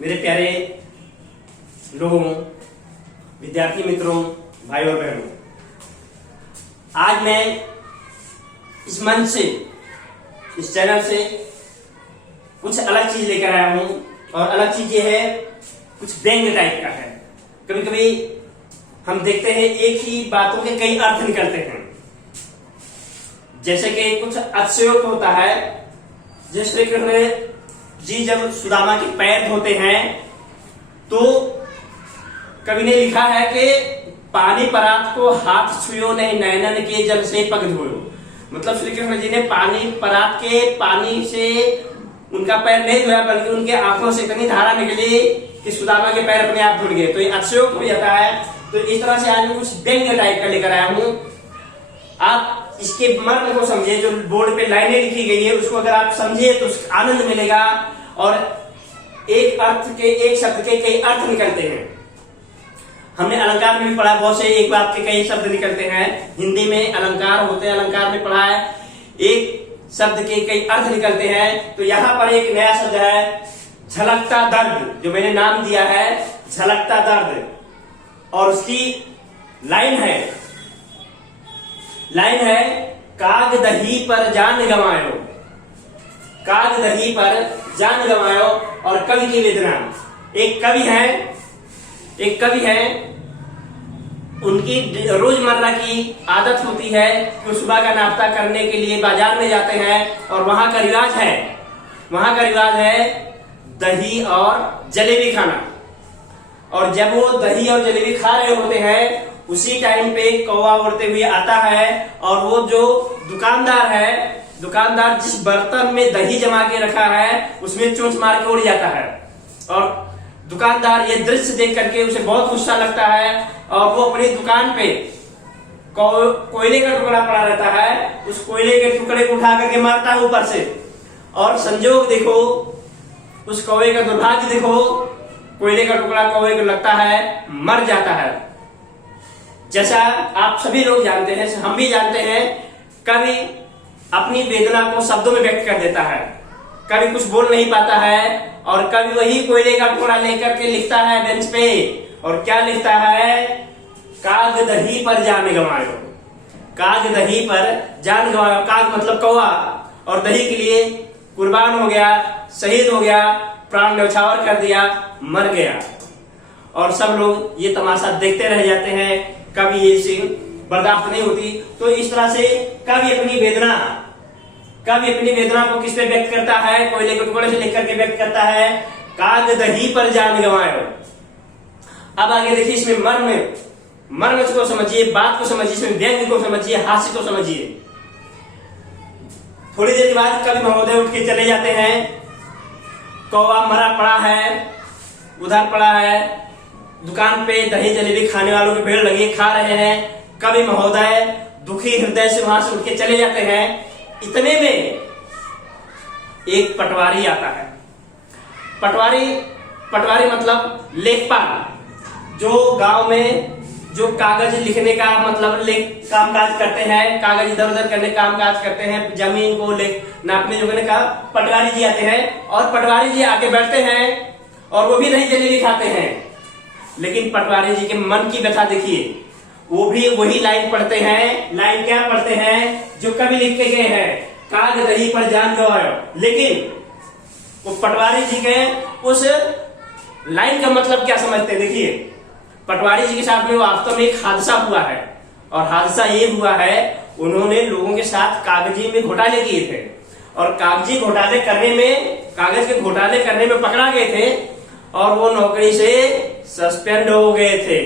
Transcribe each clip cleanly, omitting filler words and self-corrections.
मेरे प्यारे लोगों, विद्यार्थी मित्रों, भाई और बहनों, आज मैं इस मंच से, इस चैनल से कुछ अलग चीज लेकर आया हूं। और अलग चीज ये है, कुछ व्यंग्य टाइप का है। कभी कभी हम देखते हैं एक ही बातों के कई अर्थ निकलते हैं। जैसे कि कुछ अतिशयोक्त होता है। जैसे कृष्ण जी जब सुदामा के पैर धोते हैं तो कवि ने लिखा है कि पानी परात को हाथ छुयो नहीं, नैनन के जल से पग धोयो। मतलब श्री कृष्ण जी ने पानी परात के पानी से उनका पैर नहीं धोया, बल्कि उनके आंखों से इतनी धारा निकली कि सुदामा के पैर अपने आप धुल गए। तो ये अतिशयोक्त हो जाता है। तो इस तरह से आज मैं कुछ व्यंग्य टाइप का लेकर आया हूं। आप इसके मर्म को समझिए, जो बोर्ड पे लाइनें लिखी गई है उसको अगर आप समझिए तो आनंद मिलेगा। और एक अर्थ के, एक शब्द के कई अर्थ निकलते हैं। हमने अलंकार में भी पढ़ा, बहुत से एक बात के कई शब्द निकलते हैं। हिंदी में अलंकार होते हैं, अलंकार में पढ़ा है, एक शब्द के कई अर्थ निकलते हैं। तो यहाँ पर एक नया शब्द है, झलकता दर्द, जो मैंने नाम दिया है झलकता दर्द। और उसकी लाइन है काग दही पर जान गंवायो, काग दही पर जान गंवायो। और कवि की वेदना, एक कवि है, उनकी रोजमर्रा की आदत होती है कि सुबह का नाश्ता करने के लिए बाजार में जाते हैं और वहां का रिवाज है दही और जलेबी खाना। और जब वो दही और जलेबी खा रहे होते हैं उसी टाइम पे कौवा उड़ते हुए आता है और वो जो दुकानदार जिस बर्तन में दही जमा के रखा है उसमें चोंच मार के उड़ जाता है। और दुकानदार ये दृश्य देख करके उसे बहुत गुस्सा लगता है और वो अपनी दुकान पे कोयले का टुकड़ा पड़ा रहता है, उस कोयले के टुकड़े को उठा करके मारता है ऊपर से। और संजोग देखो, उस कौवे का दुर्भाग्य देखो, कोयले का टुकड़ा कौवे को लगता है, मर जाता है। जैसा आप सभी लोग जानते हैं, हम भी जानते हैं, कवि अपनी वेदना को शब्दों में व्यक्त कर देता है। कवि कुछ बोल नहीं पाता है और कवि वही कोयले का टुकड़ा लेकर के लिखता है बेंच पे। और क्या लिखता है? काग दही पर जान गंवायो, काग दही पर जान गंवायो। काग मतलब कौवा, और दही के लिए कुर्बान हो गया, शहीद हो गया, प्राण न्यौछावर कर दिया, मर गया। और सब लोग ये तमाशा देखते रह जाते हैं। कवि ये सीन बर्दाश्त नहीं होती। तो इस तरह से कवि अपनी वेदना को किस पे व्यक्त करता है? कोयले के टुकड़े से लिख करके व्यक्त करता है, काग दही पर जान गंवायो। अब आगे देखिए, इसमें मर्म को समझिए, बात को समझिए, इसमें व्यंग्य को समझिए, हास्य को समझिए। थोड़ी देर के बाद कवि महोदय उठ के चले जाते हैं। कौवा मरा पड़ा है, उधर पड़ा है, दुकान पे दही जलेबी खाने वालों की भीड़ लगी, खा रहे हैं। कवि महोदय दुखी हृदय से वहां से उठ के चले जाते हैं। इतने में एक पटवारी आता है। पटवारी मतलब लेखपाल, जो गांव में जो कागज लिखने का मतलब कामकाज करते हैं, कागज इधर उधर करने कामकाज करते हैं, जमीन को नापने जोगने का पटवारी जी आते हैं। और पटवारी जी आके बैठते हैं और वो भी दही जलेबी खाते हैं। लेकिन पटवारी जी के मन की व्यथा देखिए, वो भी वही लाइन पढ़ते हैं। लाइन क्या पढ़ते हैं? जो कवि लिख के गए हैं, काग दही पर जान गंवायो। लेकिन वो पटवारी जी के उस लाइन का मतलब क्या समझते हैं? देखिए, पटवारी जी के साथ में वास्तव में एक हादसा हुआ है। और हादसा ये हुआ है, उन्होंने लोगों के साथ कागजी में घोटाले किए थे और कागज के घोटाले करने में पकड़ा गए थे और वो नौकरी से सस्पेंड हो गए थे।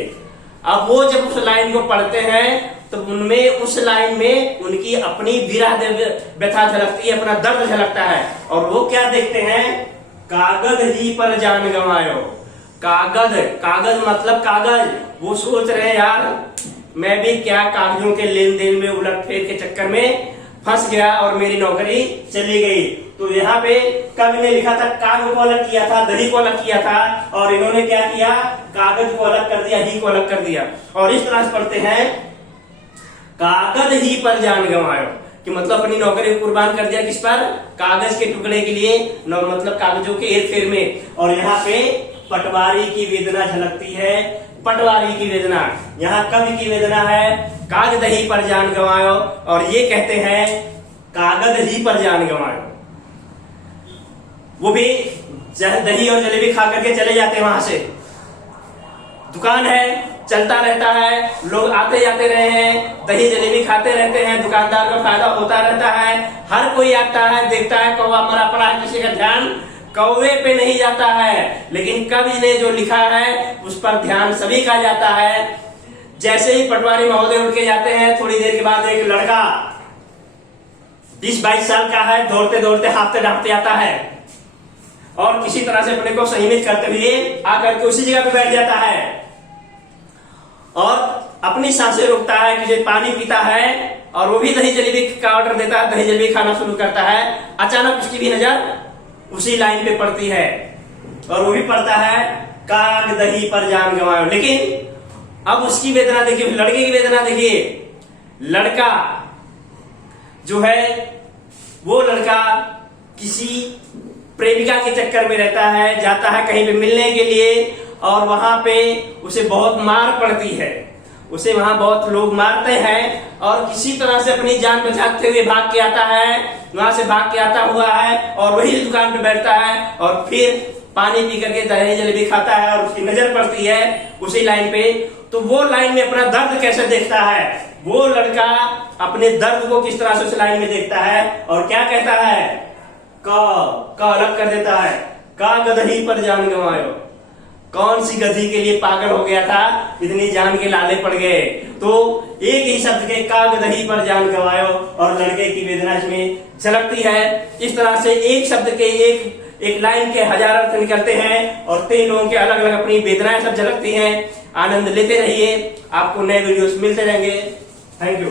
अब वो जब उस लाइन को पढ़ते हैं तो उनमें, उस लाइन में उनकी अपनी विरह व्यथा झलकती है, अपना दर्द झलकता है। और वो क्या देखते हैं? कागज ही पर जान गंवायो। कागज मतलब कागज। वो सोच रहे हैं, यार मैं भी क्या कागजों के लेन देन में उलट फेर के चक्कर में फंस गया और मेरी नौकरी चली गई। तो यहाँ पे कवि ने लिखा था, काग को अलग किया था, दही को अलग किया था, और इन्होंने क्या किया? कागज को अलग कर दिया, ही को अलग कर दिया। और इस तरह से पढ़ते हैं, कागज ही पर जान गंवायो। कि मतलब अपनी नौकरी को कुर्बान कर दिया किस पर, कागज के टुकड़े के लिए, मतलब कागजों के हेर-फेर में। और यहाँ पे पटवारी की वेदना झलकती है, पटवारी की वेदना। यहाँ कवि की वेदना है, कागज ही पर जान गंवायो, और ये कहते हैं कागज ही पर जान गंवायो। वो भी दही और जलेबी खा करके चले जाते हैं वहां से। दुकान है, चलता रहता है, लोग आते जाते रहे हैं, दही जलेबी खाते रहते हैं, दुकानदार का फायदा होता रहता है। हर कोई आता है, देखता है कौवा मरा पड़ा है, किसी का ध्यान कौवे पे नहीं जाता है, लेकिन कवि ने जो लिखा है उस पर ध्यान सभी का जाता है। जैसे ही पटवारी महोदय उठ के जाते हैं, थोड़ी देर के बाद एक लड़का 20-22 साल का है, दौड़ते दौड़ते हाफते डांटते आता है और किसी तरह से अपने को संयमित करते हुए आकर के उसी जगह पे बैठ जाता है और अपनी सांसें रोकता है, किसी पानी पीता है और वो भी दही जलेबी का ऑर्डर देता है, दही जलेबी खाना शुरू करता है। अचानक उसकी भी नजर उसी लाइन पे पड़ती है और वो भी पड़ता है काग दही पर जान गंवायो। लेकिन अब उसकी वेदना देखिए, लड़के की वेदना देखिए। लड़का जो है वो लड़का किसी प्रेमिका के चक्कर में रहता है, जाता है कहीं पे मिलने के लिए और वहां पे उसे बहुत मार पड़ती है, उसे वहां बहुत लोग मारते हैं और किसी तरह से अपनी जान बचाते हुए भाग के आता है। वहां से भाग के आता हुआ है और वही दुकान पे बैठता है और फिर पानी पी करके दही जलेबी खाता है और उसकी नजर पड़ती है उसी लाइन पे। तो वो लाइन में अपना दर्द कैसे देखता है, वो लड़का अपने दर्द को किस तरह से उस लाइन में देखता है और क्या कहता है, का अलग कर देता है, का गदही पर जान गंवायो। कौन सी गधी के लिए पागल हो गया था, इतनी जान के लाले पड़ गए। तो एक ही शब्द के का गदही पर जान गंवायो और लड़के की वेदना इसमें झलकती है। इस तरह से एक शब्द के एक लाइन के हजार अर्थ निकलते हैं और 3 लोगों के अलग अलग अपनी वेदनाएं सब झलकती हैं। आनंद लेते रहिए, आपको नए वीडियोस मिलते रहेंगे। Thank you.